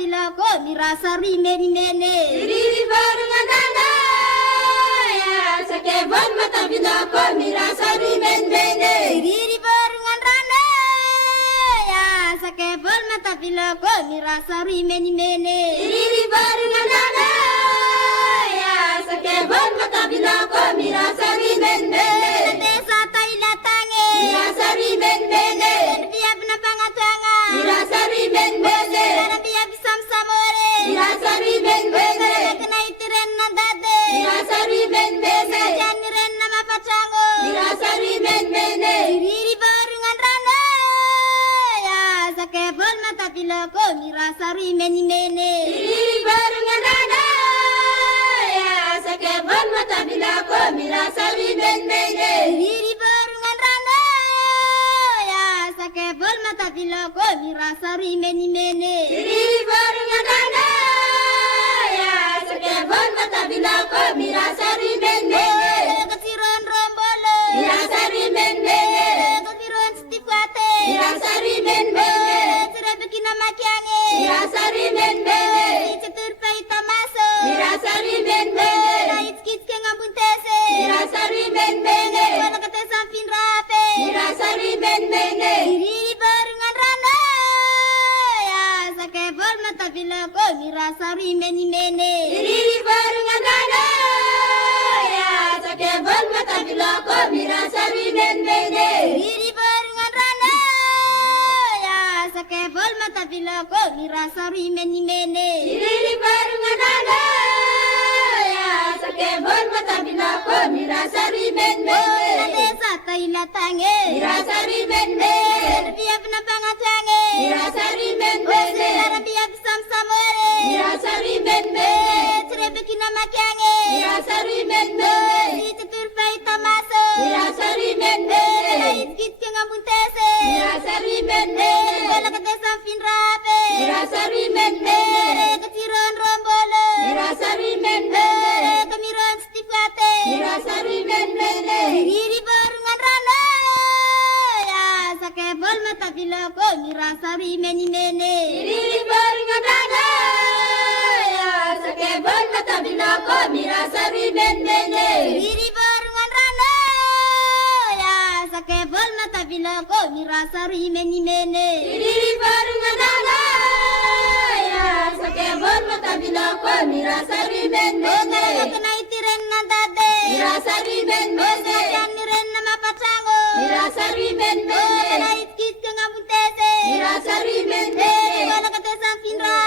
matapilako mirasa rimeni-mene. Riri barengan dana ya sakebon matapilako mirasa rimeni-mene. Riri barengan rana ya sakebon matapilako mirasa rimeni-mene. Riri barengan dana ya sakebon matapilako mirasa rimeni-mene. Desa tailatange Mirasa rimeni-mene. biar penapangacanga Mirasa rimeni-mene. biar bisam samore Mirasa rimeni-mene. kena itiren nandade Mirasa rimeni-mene. janiren nama pacango Mirasa rimeni-mene. Riri barengan rana ya sakebon matapilako mirasa rimeni-mene. Riri barengan dana ya sakebon matapilako mirasa rimeni-mene. Riri barengan rana ya sakebon matapilako mirasa rimeni-mene. Riri barengan dana ya sakebon matapilako mirasa rimeni-mene. Keciron rombolo Mirasa rimeni-mene. keciron setipuate Mirasa rimeni-mene. cerebekina makiange Mirasa rimeni-mene. cetur paita maso Mirasa rimeni-mene. Lait kitke ngabuntese Mirasa rimeni-mene. wala katesan finrape Mirasa rimeni-mene. Riri barengan rana ya sakebon matapilako mirasa rimeni-mene. Riri barengan dana ya sakebon matapilako mirasa rimeni-mene. Riri barengan rana ya sakebon matapilako mirasa rimeni-mene. Riri barengan dana ya sakebon matapilako mirasa rimeni-mene. Desa tailatange Mirasa rimeni-mene. biar penapangacange Mirasa rimeni-mene. biar bisam samore Mirasa rimeni-mene. cerebekina makiange Mirasa rimeni-mene. cetur paita maso Mirasa rimeni-mene. Lait kitke ngabuntese Mirasa rimeni-mene. wala katesan finrape Mirasa rimeni-mene. keciron rombolo Mirasa rimeni-mene. kemiron setipuate Mirasa rimeni-mene. Riri barengan rana ya sakebon matapilako mirasa rimeni-mene. Riri barengan dana ya sakebon matapilako mirasa rimeni-mene. Riri barengan rana ya sakebon matapilako mirasa rimeni-mene. Riri barengan dana ya sakebon matapilako mirasa rimeni-mene. Kena itiren nandade Mirasa rimeni-mene. janiren nama pacango Mirasa rimeni-mene. Lait kitke ngabuntese Mirasa rimeni-mene. wala katesan finra